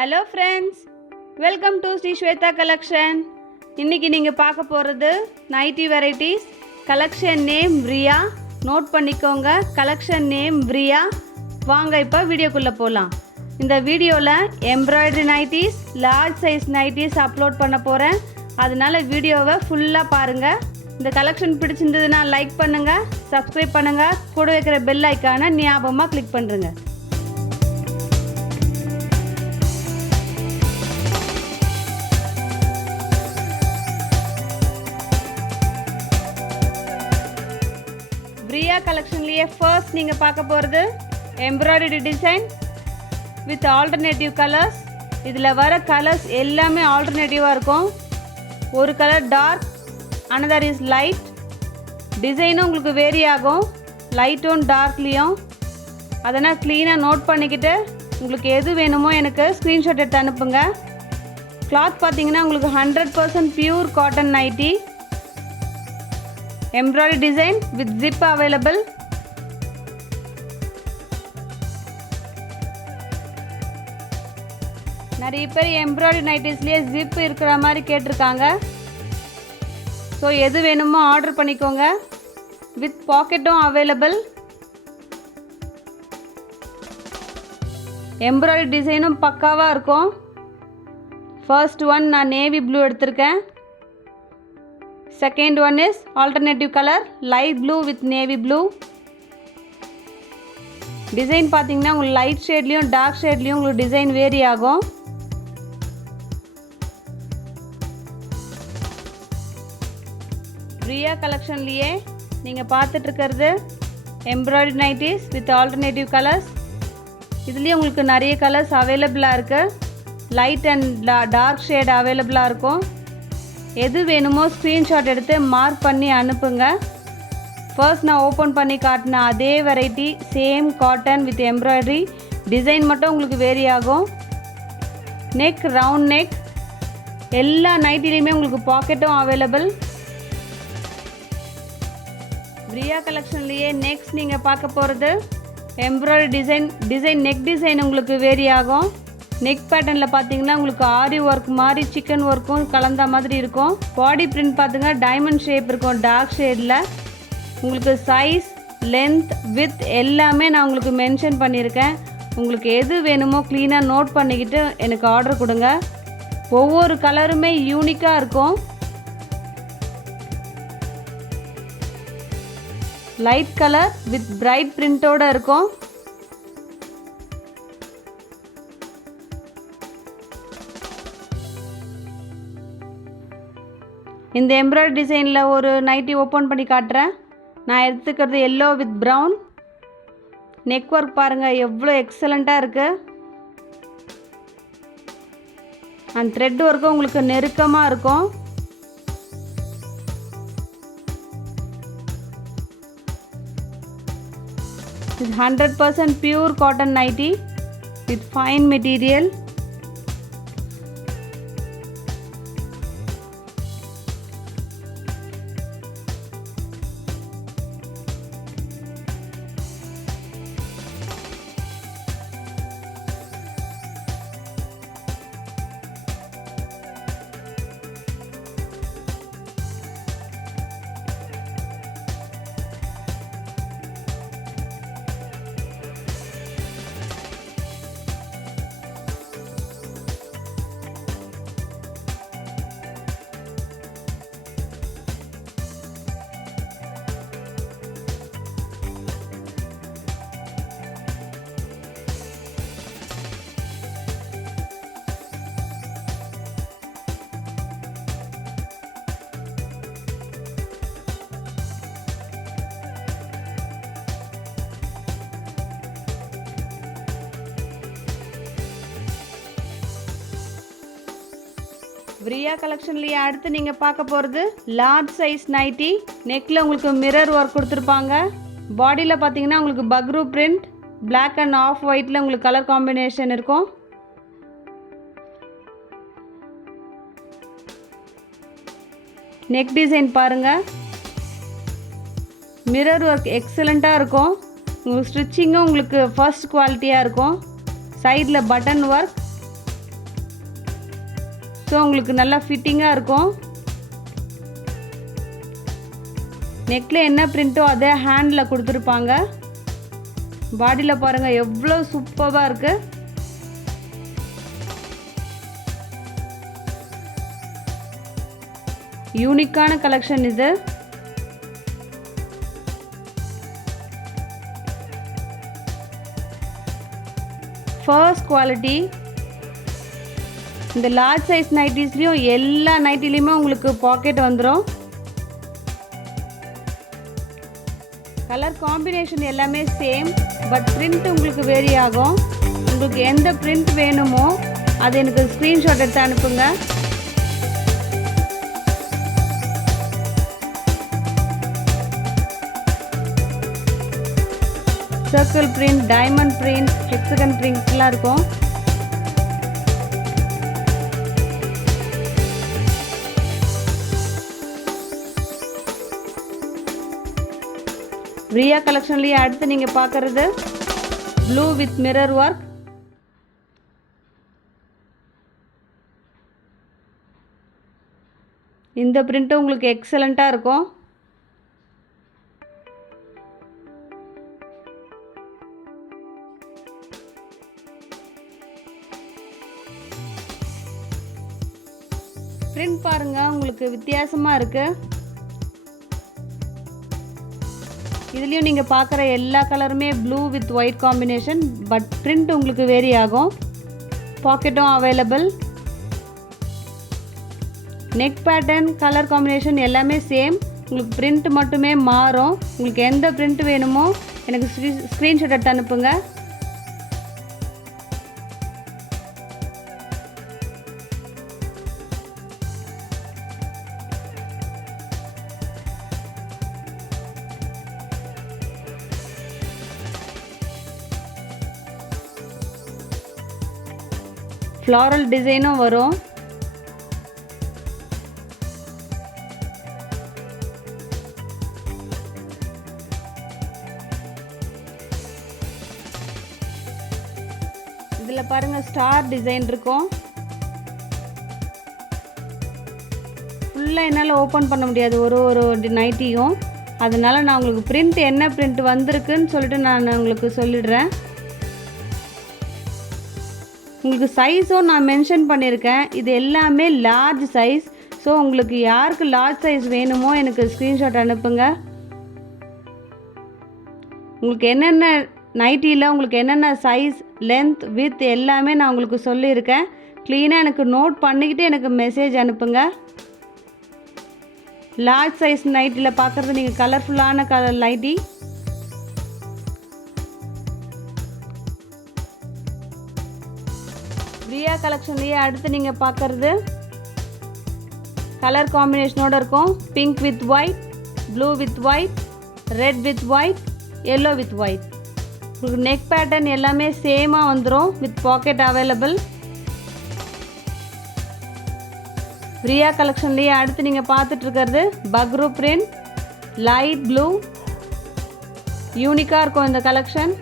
Hello friends, welcome to Sri Swetha collection. இன்றைக்கி நீங்கள் பார்க்க போகிறது nighty varieties. Collection name Riya. Note பண்ணிக்கோங்க, கலெக்ஷன் நேம் ரியா. வாங்க இப்போ வீடியோக்குள்ளே போகலாம். இந்த வீடியோவில் embroidery nighties, large size nighties upload பண்ண போகிறேன். அதனால் வீடியோவை ஃபுல்லாக பாருங்கள். இந்த கலெக்ஷன் பிடிச்சிருந்ததுன்னா லைக் பண்ணுங்கள், சப்ஸ்கிரைப் பண்ணுங்கள், கூட வைக்கிற பெல் ஐக்கானை ஞாபகமாக கிளிக் பண்ணுறேங்க. ரியா கலெக்ஷன்லேயே ஃபர்ஸ்ட் நீங்கள் பார்க்க போகிறது embroidery design with alternative colours. இதில் வர கலர்ஸ் எல்லாமே ஆல்டர்னேட்டிவாக இருக்கும். ஒரு colour dark, another is light. டிசைனும் உங்களுக்கு வேரி ஆகும், லைட்டும் டார்க்லேயும். அதனால் க்ளீனாக நோட் பண்ணிக்கிட்டு உங்களுக்கு எது வேணுமோ எனக்கு ஸ்க்ரீன்ஷாட் எடுத்து அனுப்புங்க. கிளாத் பார்த்தீங்கன்னா உங்களுக்கு 100% pure cotton nightie. Embroidery design with zip available. நிறைய பேர் எம்ப்ராய்டரி நைட்டிஸ்லேயே ஜிப் இருக்கிற மாதிரி கேட்டிருக்காங்க. ஸோ எது வேணுமோ ஆர்டர் பண்ணிக்கோங்க. வித் பாக்கெட்டும் அவைலபிள். எம்ப்ராய்டரி டிசைனும் பக்காவாக இருக்கும். ஃபர்ஸ்ட் ஒன் நான் நேவி ப்ளூ எடுத்திருக்கேன். Second one is alternative colour light blue with navy blue. Design பார்த்தீங்கன்னா உங்களுக்கு லைட் ஷேட்லேயும் டார்க் ஷேட்லேயும் உங்களுக்கு டிசைன் வேரி ஆகும். ரியா கலெக்ஷன்லேயே நீங்கள் பார்த்துட்ருக்கிறது embroidery nighties with alternative colours. இதுலேயும் உங்களுக்கு நிறைய கலர்ஸ் அவைலபிளாக இருக்குது. லைட் அண்ட் டார்க் ஷேட் அவைலபிளாக இருக்கும். எது வேணுமோ ஸ்க்ரீன்ஷாட் எடுத்து மார்க் பண்ணி அனுப்புங்க. ஃபர்ஸ்ட் நான் ஓப்பன் பண்ணி காட்டின அதே variety, same cotton with embroidery. Design மட்டும் உங்களுக்கு வேரி ஆகும். Neck round neck. எல்லா நைட்டிலையுமே உங்களுக்கு பாக்கெட்டும் அவைலபிள். ரியா கலெக்ஷன்லேயே நெக்ஸ்ட் நீங்கள் பார்க்க போகிறது எம்ப்ராய்டரி டிசைன் நெக் டிசைன் உங்களுக்கு வேரி ஆகும். நெக் பேட்டர்னில் பார்த்தீங்கன்னா உங்களுக்கு ஆரி ஒர்க் மாதிரி சிக்கன் ஒர்க்கும் கலந்த மாதிரி இருக்கும். பாடி பிரிண்ட் பார்த்துங்க, டைமண்ட் ஷேப் இருக்கும் டார்க் ஷேடில். உங்களுக்கு சைஸ், லென்த், வித் எல்லாமே நான் உங்களுக்கு மென்ஷன் பண்ணியிருக்கேன். உங்களுக்கு எது வேணுமோ க்ளீனாக நோட் பண்ணிக்கிட்டு எனக்கு ஆர்டர் கொடுங்க. ஒவ்வொரு கலருமே யூனிக்காக இருக்கும். லைட் கலர் வித் பிரைட் பிரிண்டோடு இருக்கும். இந்த எம்ப்ராய்டரி டிசைனில் ஒரு நைட்டி ஓப்பன் பண்ணி காட்டுறேன். நான் எடுத்துக்கிறது yellow with brown. Neck work பாருங்கள் எவ்வளோ எக்ஸலண்ட்டாக இருக்குது. அந்த த்ரெட் ஒர்க்கும் உங்களுக்கு நெருக்கமாக இருக்கும். இது 100% pure cotton nighty with fine material. Riya கலெக்ஷன்லேயே அடுத்து நீங்கள் பார்க்க போகிறது லார்ஜ் சைஸ் நைட்டி. நெக்கில் உங்களுக்கு மிரர் ஒர்க் கொடுத்துருப்பாங்க. பாடியில் பார்த்தீங்கன்னா உங்களுக்கு பக்ரூ பிரிண்ட், பிளாக் அண்ட் ஆஃப் ஒயிட்டில் உங்களுக்கு கலர் காம்பினேஷன் இருக்கும். நெக் டிசைன் பாருங்கள், மிரர் ஒர்க் எக்ஸலண்ட்டாக இருக்கும். உங்களுக்கு ஸ்டிச்சிங்கும் உங்களுக்கு ஃபர்ஸ்ட் குவாலிட்டியாக இருக்கும். சைடில் பட்டன் ஒர்க், ஸோ உங்களுக்கு நல்லா ஃபிட்டிங்காக இருக்கும். நெக்கில் என்ன பிரிண்ட்டோ அதே ஹேண்டில் கொடுத்துருப்பாங்க. பாடியில் பாருங்கள் எவ்வளோ சூப்பராக இருக்குது. யூனிக்கான கலெக்ஷன் இது. First quality. இந்த லார்ஜ் சைஸ் நைட்டிஸ்லேயும் எல்லா நைட்டிலையுமே உங்களுக்கு பாக்கெட் வந்துடும். கலர் காம்பினேஷன் எல்லாமே சேம், பட் பிரிண்ட் உங்களுக்கு வேரி ஆகும். உங்களுக்கு எந்த பிரிண்ட் வேணுமோ அது எனக்கு ஸ்க்ரீன்ஷாட் எடுத்து அனுப்புங்க. Circle print, diamond print, hexagon பிரிண்ட்லாம் இருக்கும். ரியா கலெக்ஷன்லேயே அடுத்து நீங்கள் பார்க்குறது ப்ளூ வித் மிரர் ஒர்க். இந்த பிரிண்ட்டும் உங்களுக்கு எக்ஸலண்ட்டாக இருக்கும். பிரிண்ட் பாருங்கள் உங்களுக்கு வித்தியாசமாக இருக்குது. இதுலேயும் நீங்கள் பார்க்குற எல்லா கலருமே blue with white combination, but print உங்களுக்கு வேரி ஆகும். பாக்கெட்டும் available. Neck pattern, colour combination எல்லாமே சேம். உங்களுக்கு பிரிண்ட் மட்டுமே மாறும். உங்களுக்கு எந்த பிரிண்ட் வேணுமோ எனக்கு ஸ்க்ரீன்ஷாட் எடுத்து அனுப்புங்க. ஃப்ளாரல் டிசைனும் வரும். இதில் பாருங்கள் ஸ்டார் டிசைன் இருக்கும். ஃபுல்லாக என்னால் ஓப்பன் பண்ண முடியாது ஒரு நைட்டியும். அதனால் நான் உங்களுக்கு பிரிண்ட் என்ன பிரிண்ட் வந்திருக்குன்னு சொல்லிட்டு நான் உங்களுக்கு சொல்லிடுறேன். உங்களுக்கு சைஸும் நான் மென்ஷன் பண்ணியிருக்கேன். இது எல்லாமே லார்ஜ் சைஸ். ஸோ உங்களுக்கு யாருக்கு லார்ஜ் சைஸ் வேணுமோ எனக்கு ஸ்க்ரீன்ஷாட் அனுப்புங்க. உங்களுக்கு என்னென்ன நைட்டியில் உங்களுக்கு என்னென்ன சைஸ், லென்த், வித் எல்லாமே நான் உங்களுக்கு சொல்லியிருக்கேன். க்ளீனாக எனக்கு நோட் பண்ணிக்கிட்டு எனக்கு மெசேஜ் அனுப்புங்க. லார்ஜ் சைஸ் நைட்டியில் பார்க்குறது நீங்கள் கலர்ஃபுல்லான கலர் நைட்டி. ரியா கலெக்ஷன்லேயே அடுத்து நீங்கள் பார்க்குறது கலர் காம்பினேஷனோடு இருக்கும். Pink with white, blue with white, red with white, yellow with white. உங்களுக்கு நெக் பேட்டர்ன் எல்லாமே சேமாக வந்துடும். With pocket available. ரியா கலெக்ஷன்லேயே அடுத்து நீங்கள் பார்த்துட்ருக்கிறது பக்ரூ பிரிண்ட், லைட் ப்ளூ. யூனிக்காக இருக்கும் இந்த கலெக்ஷன்.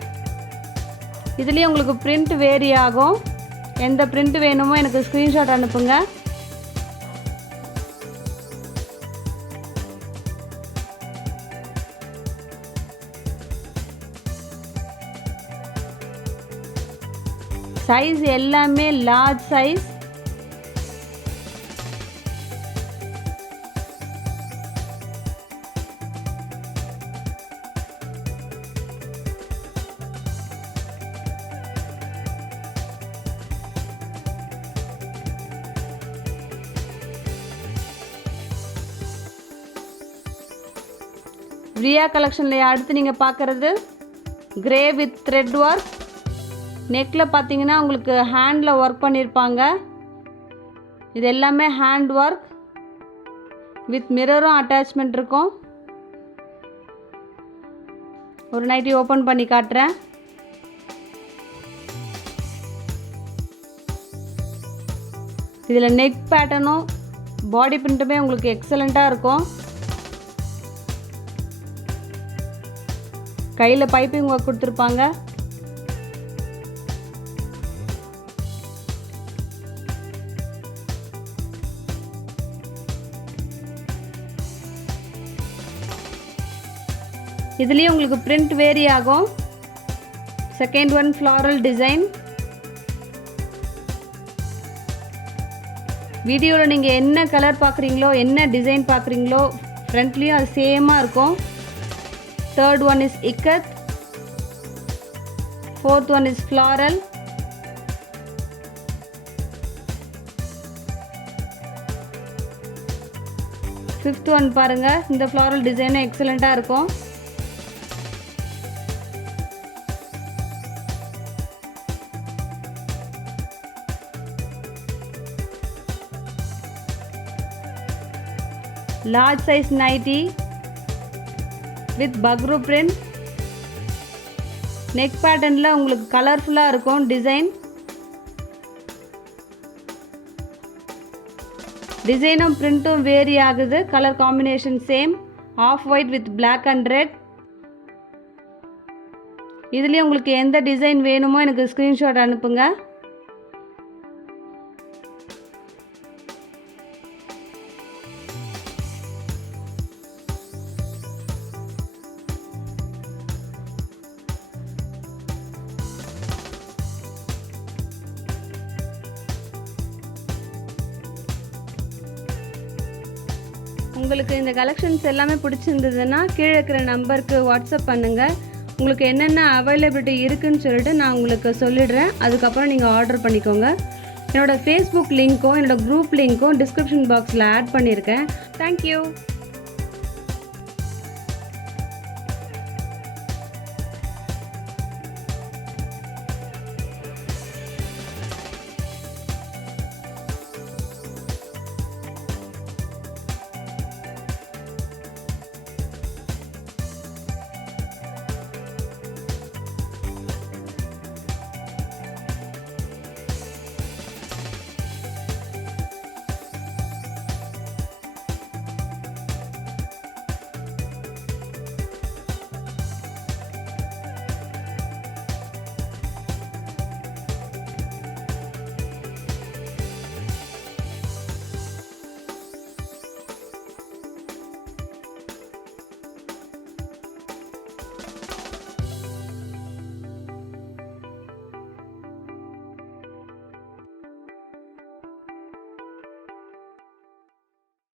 இதுலேயும் உங்களுக்கு பிரிண்ட் வேரி ஆகும். எந்த பிரிண்ட் வேணுமோ எனக்கு ஸ்க்ரீன்ஷாட் அனுப்புங்க. சைஸ் எல்லாமே லார்ஜ் சைஸ். ரியா கலெக்ஷனில் அடுத்து நீங்கள் பார்க்குறது கிரே வித் த்ரெட் ஒர்க். நெக்கில் பார்த்தீங்கன்னா உங்களுக்கு ஹேண்டில் ஒர்க் பண்ணியிருப்பாங்க. இது எல்லாமே ஹேண்ட் ஒர்க் வித் மிரரும் அட்டாச்மெண்ட் இருக்கும். ஒரு நைட்டி ஓப்பன் பண்ணி காட்டுறேன். இதில் நெக் பேட்டர்னும் பாடி பிரிண்ட்டுமே உங்களுக்கு எக்ஸலண்ட்டாக இருக்கும். கையில் பைப்பிங் ஒர்க் கொடுத்துருப்பாங்க. இதுலேயும் உங்களுக்கு பிரிண்ட் வேரி ஆகும். Second one floral design. வீடியோவில் நீங்கள் என்ன கலர் பார்க்குறீங்களோ என்ன டிசைன் பார்க்குறீங்களோ ஃப்ரண்ட்லேயும் அது சேமாக இருக்கும். Third one is ikat. Fourth one is floral. Fifth one பாருங்கள், இந்த ஃப்ளாரல் டிசைனும் எக்ஸலண்ட்டாக இருக்கும். large size nighty with bagru print. neck patternல உங்களுக்கு கலர்ஃபுல்லாக இருக்கும் டிசைன். டிசைனும் பிரிண்ட்டும் வேரி ஆகுது. Colour combination same. Off white with black and red. இதுலேயும் உங்களுக்கு எந்த டிசைன் வேணுமோ எனக்கு ஸ்க்ரீன்ஷாட் அனுப்புங்க. உங்களுக்கு இந்த கலெக்ஷன்ஸ் எல்லாமே பிடிச்சிருந்ததுன்னா கீழே இருக்கிற நம்பருக்கு வாட்ஸ்அப் பண்ணுங்கள். உங்களுக்கு என்னென்ன அவைலபிலிட்டி இருக்குதுன்னு சொல்லிட்டு நான் உங்களுக்கு சொல்லிடுறேன். அதுக்கப்புறம் நீங்கள் ஆர்டர் பண்ணிக்கோங்க. என்னோடய ஃபேஸ்புக் லிங்க்கும் என்னோடய குரூப் லிங்க்கும் டிஸ்கிரிப்ஷன் பாக்ஸில் ஆட் பண்ணியிருக்கேன். தேங்க்யூ.